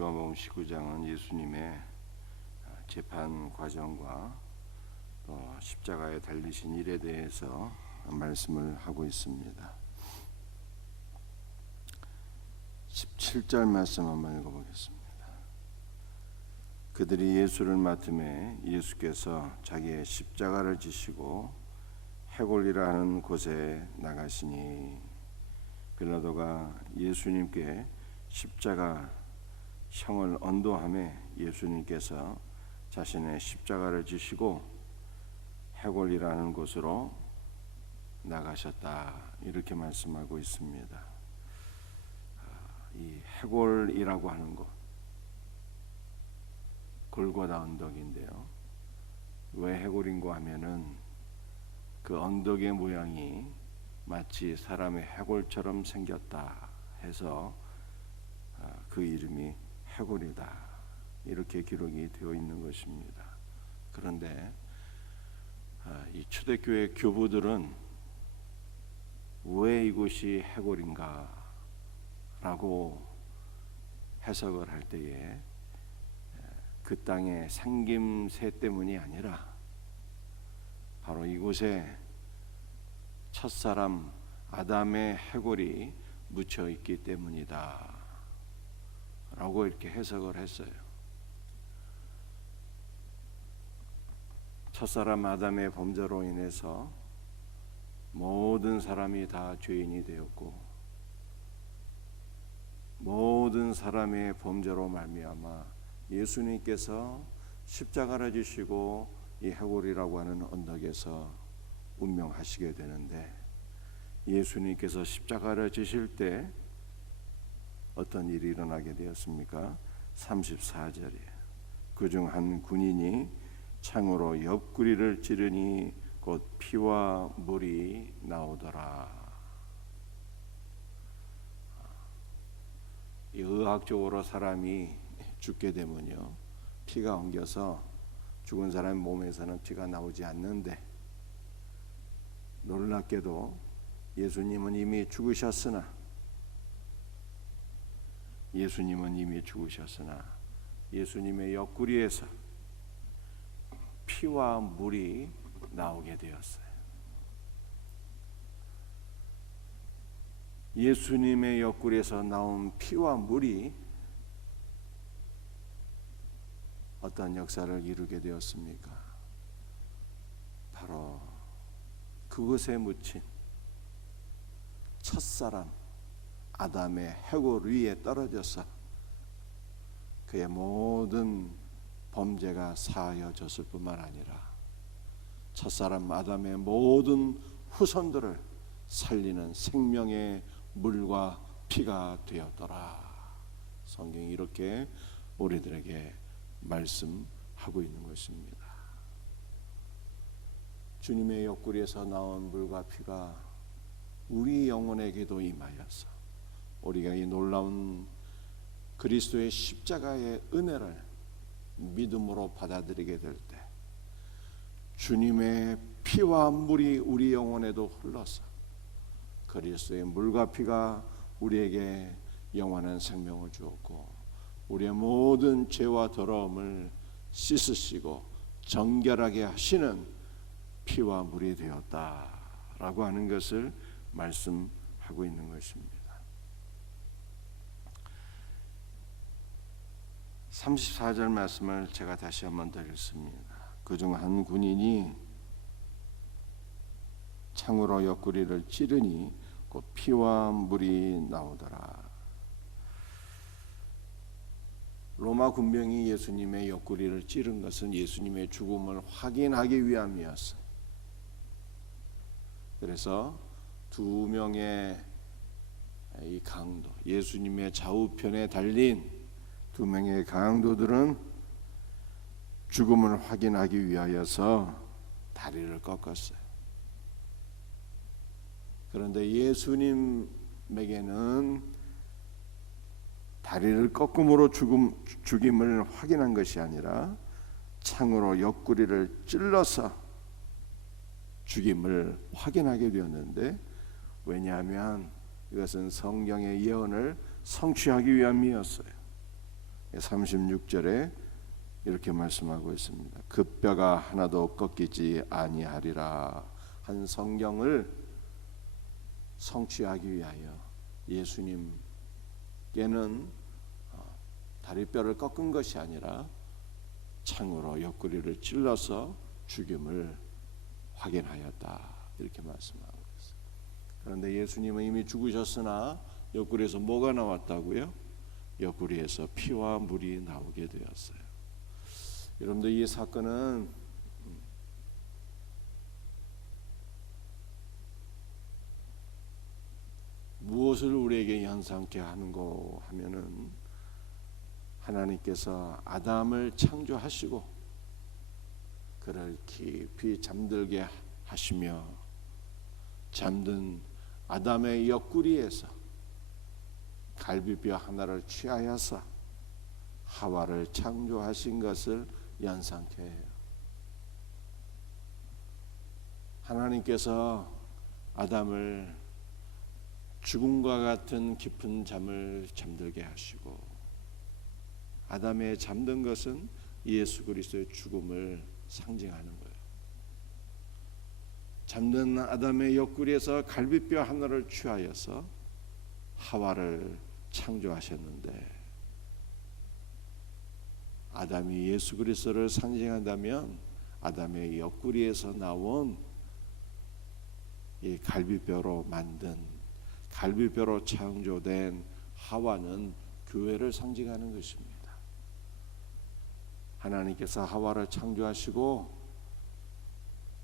요한복음 19장은 예수님의 재판 과정과 또 십자가에 달리신 일에 대해서 말씀을 하고 있습니다. 17절 말씀 한번 읽어보겠습니다. 그들이 예수를 맡음에 예수께서 자기의 십자가를 지시고 해골이라 하는 곳에 나가시니 빌라도가 예수님께 십자가 형을 언도하매 예수님께서 자신의 십자가를 지시고 해골이라는 곳으로 나가셨다, 이렇게 말씀하고 있습니다. 이 해골이라고 하는 곳, 골고다 언덕인데요, 왜 해골인고 하면은 그 언덕의 모양이 마치 사람의 해골처럼 생겼다 해서 그 이름이 해골이다, 이렇게 기록이 되어 있는 것입니다. 그런데 이 초대교회 교부들은 왜 이곳이 해골인가 라고 해석을 할 때에 그 땅의 생김새 때문이 아니라 바로 이곳에 첫사람 아담의 해골이 묻혀 있기 때문이다 라고 이렇게 해석을 했어요. 첫사람 아담의 범죄로 인해서 모든 사람이 다 죄인이 되었고, 모든 사람의 범죄로 말미암아 예수님께서 십자가를 지시고 이 해골이라고 하는 언덕에서 운명하시게 되는데, 예수님께서 십자가를 지실 때 어떤 일이 일어나게 되었습니까? 34절이에요. 그중 한 군인이 창으로 옆구리를 찌르니 곧 피와 물이 나오더라. 이 의학적으로 사람이 죽게 되면요, 피가 엉겨서 죽은 사람 몸에서는 피가 나오지 않는데, 놀랍게도 예수님은 이미 죽으셨으나 예수님의 옆구리에서 피와 물이 나오게 되었어요. 예수님의 옆구리에서 나온 피와 물이 어떤 역사를 이루게 되었습니까? 바로 그곳에 묻힌 첫사람 아담의 해골 위에 떨어져서 그의 모든 범죄가 사하여졌을 뿐만 아니라 첫사람 아담의 모든 후손들을 살리는 생명의 물과 피가 되었더라. 성경이 이렇게 우리들에게 말씀하고 있는 것입니다. 주님의 옆구리에서 나온 물과 피가 우리 영혼에게도 임하여서 우리가 이 놀라운 그리스도의 십자가의 은혜를 믿음으로 받아들이게 될 때 주님의 피와 물이 우리 영혼에도 흘러서 그리스도의 물과 피가 우리에게 영원한 생명을 주었고 우리의 모든 죄와 더러움을 씻으시고 정결하게 하시는 피와 물이 되었다라고 하는 것을 말씀하고 있는 것입니다. 34절 말씀을 제가 다시 한번 더 읽습니다. 그중 한 군인이 창으로 옆구리를 찌르니 곧 피와 물이 나오더라. 로마 군병이 예수님의 옆구리를 찌른 것은 예수님의 죽음을 확인하기 위함이었어요. 그래서 두 명의 이 강도, 예수님의 좌우편에 달린 두 명의 강도들은 죽음을 확인하기 위하여서 다리를 꺾었어요. 그런데 예수님에게는 다리를 꺾음으로 죽임을 확인한 것이 아니라 창으로 옆구리를 찔러서 죽임을 확인하게 되었는데, 왜냐하면 이것은 성경의 예언을 성취하기 위함이었어요. 36절에 이렇게 말씀하고 있습니다. 그 뼈가 하나도 꺾이지 아니하리라. 한 성경을 성취하기 위하여 예수님께는 다리뼈를 꺾은 것이 아니라 창으로 옆구리를 찔러서 죽임을 확인하였다. 이렇게 말씀하고 있습니다. 그런데 예수님은 이미 죽으셨으나 옆구리에서 뭐가 나왔다고요? 옆구리에서 피와 물이 나오게 되었어요. 여러분들, 이 사건은 무엇을 우리에게 연상케 하는고 하면은 하나님께서 아담을 창조하시고 그를 깊이 잠들게 하시며 잠든 아담의 옆구리에서 갈비뼈 하나를 취하여서 하와를 창조하신 것을 연상케 해요. 하나님께서 아담을 죽음과 같은 깊은 잠을 잠들게 하시고 아담의 잠든 것은 예수 그리스도의 죽음을 상징하는 거예요. 잠든 아담의 옆구리에서 갈비뼈 하나를 취하여서 하와를 창조하셨는데 아담이 예수 그리스도를 상징한다면 아담의 옆구리에서 나온 이 갈비뼈로 만든 갈비뼈로 창조된 하와는 교회를 상징하는 것입니다. 하나님께서 하와를 창조하시고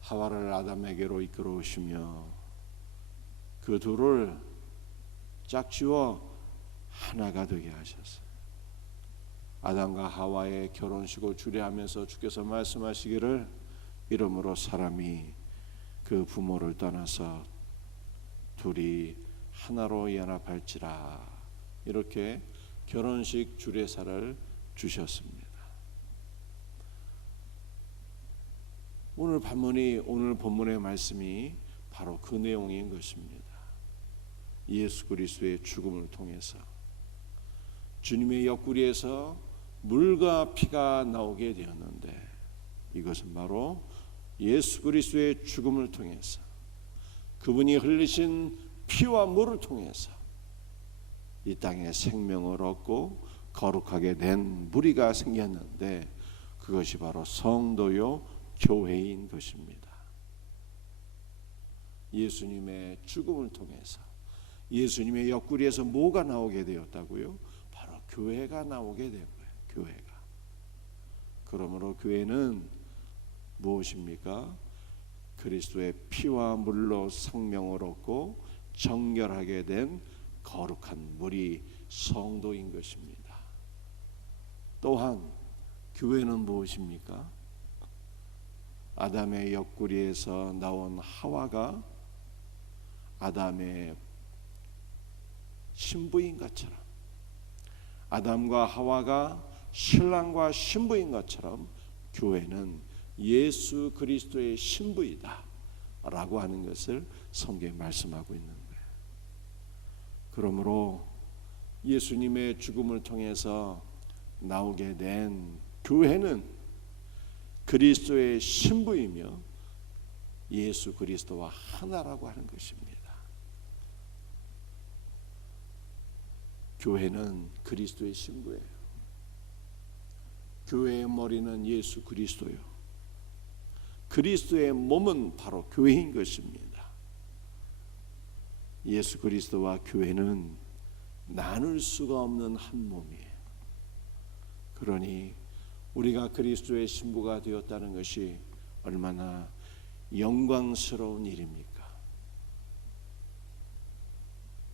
하와를 아담에게로 이끌어 오시며 그 둘을 짝지어 하나가 되게 하셨어요. 아담과 하와의 결혼식을 주례하면서 주께서 말씀하시기를 이러므로 사람이 그 부모를 떠나서 둘이 하나로 연합할지라, 이렇게 결혼식 주례사를 주셨습니다. 오늘 본문의 말씀이 바로 그 내용인 것입니다. 예수 그리스도의 죽음을 통해서 주님의 옆구리에서 물과 피가 나오게 되었는데 이것은 바로 예수 그리스도의 죽음을 통해서 그분이 흘리신 피와 물을 통해서 이 땅에 생명을 얻고 거룩하게 된 무리가 생겼는데 그것이 바로 성도요 교회인 것입니다. 예수님의 죽음을 통해서 예수님의 옆구리에서 뭐가 나오게 되었다고요? 바로 교회가 나오게 된 거예요. 교회가. 그러므로 교회는 무엇입니까? 그리스도의 피와 물로 생명을 얻고 정결하게 된 거룩한 무리 성도인 것입니다. 또한 교회는 무엇입니까? 아담의 옆구리에서 나온 하와가 아담의 신부인 것처럼, 아담과 하와가 신랑과 신부인 것처럼 교회는 예수 그리스도의 신부이다 라고 하는 것을 성경에 말씀하고 있는 거예요. 그러므로 예수님의 죽음을 통해서 나오게 된 교회는 그리스도의 신부이며 예수 그리스도와 하나라고 하는 것입니다. 교회는 그리스도의 신부예요. 교회의 머리는 예수 그리스도요. 그리스도의 몸은 바로 교회인 것입니다. 예수 그리스도와 교회는 나눌 수가 없는 한 몸이에요. 그러니 우리가 그리스도의 신부가 되었다는 것이 얼마나 영광스러운 일입니까?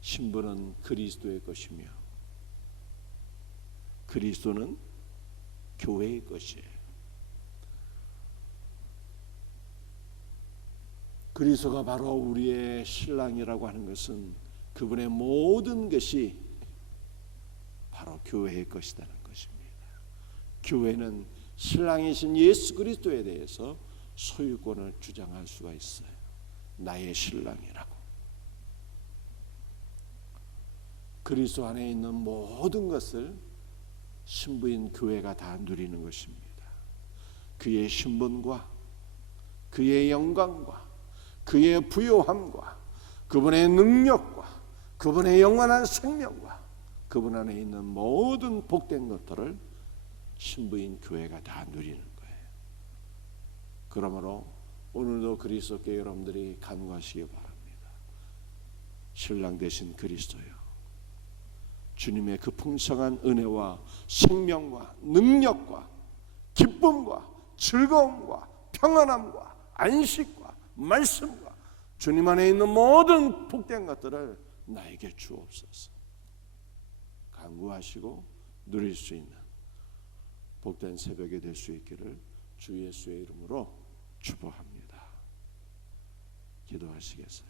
신부는 그리스도의 것이며 그리스도는 교회의 것이에요. 그리스도가 바로 우리의 신랑이라고 하는 것은 그분의 모든 것이 바로 교회의 것이라는 것입니다. 교회는 신랑이신 예수 그리스도에 대해서 소유권을 주장할 수가 있어요. 나의 신랑이라고. 그리스도 안에 있는 모든 것을 신부인 교회가 다 누리는 것입니다. 그의 신분과 그의 영광과 그의 부요함과 그분의 능력과 그분의 영원한 생명과 그분 안에 있는 모든 복된 것들을 신부인 교회가 다 누리는 거예요. 그러므로 오늘도 그리스도께 여러분들이 간구하시기 바랍니다. 신랑 되신 그리스도요, 주님의 그 풍성한 은혜와 생명과 능력과 기쁨과 즐거움과 평안함과 안식과 말씀과 주님 안에 있는 모든 복된 것들을 나에게 주옵소서. 간구하시고 누릴 수 있는 복된 새벽이 될 수 있기를 주 예수의 이름으로 축복합니다. 기도하시겠어요?